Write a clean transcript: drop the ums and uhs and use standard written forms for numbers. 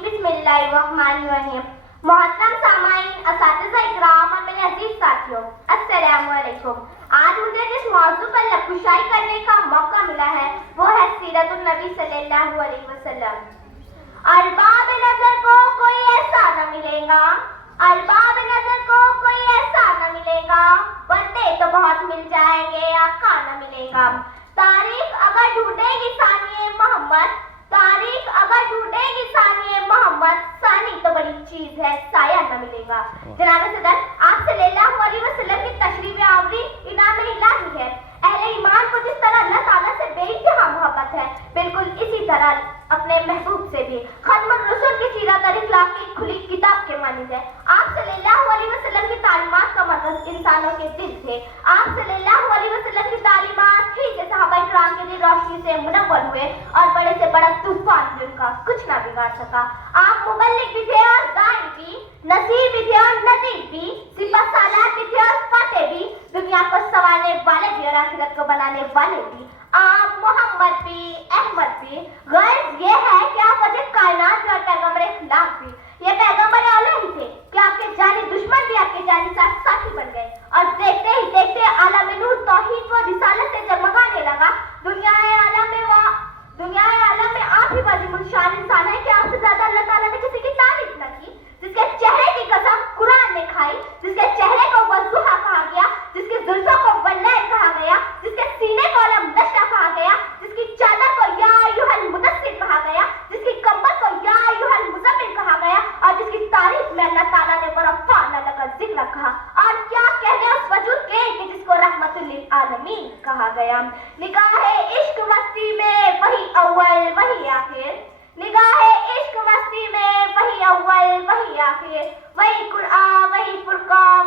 बिस्मिल्लाहिर्रहमानिर्रहीम। मोहतरम सामाईन, असातिज़ा इकराम और मेरे अजीज साथियों, अस्सलामु अलैकुम। आज मुझे जिस मौजू पर लबकुशाई करने का मौका मिला है वो है सीरतुन नबी सल्लल्लाहु अलैहि वसल्लम। अरबाब नजर को कोई ऐसा न मिलेगा, अरबाब नजर को कोई ऐसा न मिलेगा, बंदे तो बहुत मिल जाएंगे, आका न मिलेगा। तारीख अगर ढूंढेगी सानिए मोहम्मद, तारीख अगर ढूंढेगी सानिए मोहम्मद, सानी तो बड़ी चीज है, साया न मिलेगा। जनाब सदर, आप सल्लल्लाहु अलैहि वसल्लम की तशरीफ आवरी इनाम इलाही है। अहले ईमान को जिस तरह अल्लाह ताला से बेइंतहा मोहब्बत है, बिल्कुल इसी तरह अपने महबूब से भी। खत्मुर रसूल की सीरत और इखलाक की खुली किताब के मानिंद है। आप सल्लल्लाहु अलैहि वसल्लम की तालीमात का मरकज इंसानों के दिल थे। आप सल्लल्लाहु अलैहि वसल्लम की तालीमात ही के सहाबा इकराम के दिल रोशनी से मुनव्वर हुए और बड़े से बड़ा तूफान भी उनका कुछ ना बिगाड़ सका। आप मुबल्लिग भी थे और दाई भी, नसीब भी थे और नजीब भी, सिपह सालार भी थे और फातेह भी, दुनिया को संवारने वाले भी और आखिरत को बनाने वाले भी। आप मोहम्मद भी, अहमद भी। गर्ज ये है कि आप वजह कायनात और पैगंबर इखलाक भी। ये पैगंबर आला ही थे कि आपके जानी दुश्मन भी आपके जानी साथी बन गए और देखते ही देखते आलम नूर तौहीद व रिसालत से जगमगाने लगा। दुनिया आलम में आप ही वाजिबुल शान इंसान है कि आपसे ज्यादा अल्लाह ताला ने किसी की तारीफ न की। जिसके चेहरे की कसम कुरान ने खाई, जिसके चेहरे को वज़ुहा कहा गया, जिसकी जुल्फों को वल्लैल कहा गया, जिसके सीने को अलम नशा कहा गया, जिसकी चादर को या अय्युहल मुदस्सिर कहा गया, जिसकी कंबल को या अय्युहल मुज़म्मिल कहा गया और जिसकी तारीफ में अल्लाह ताला ने वरफ़अना लका ज़िक्र कहा। और क्या कहने उस वजूद के कि जिसको रहमतुल लिल आलमीन कहा गया। निगाहे इश्क मस्ती में वही अव्वल वही आखिर, निगाहे इश्क मस्ती में वही अव्वल वही आखिर, वही कुरान वही फुरकान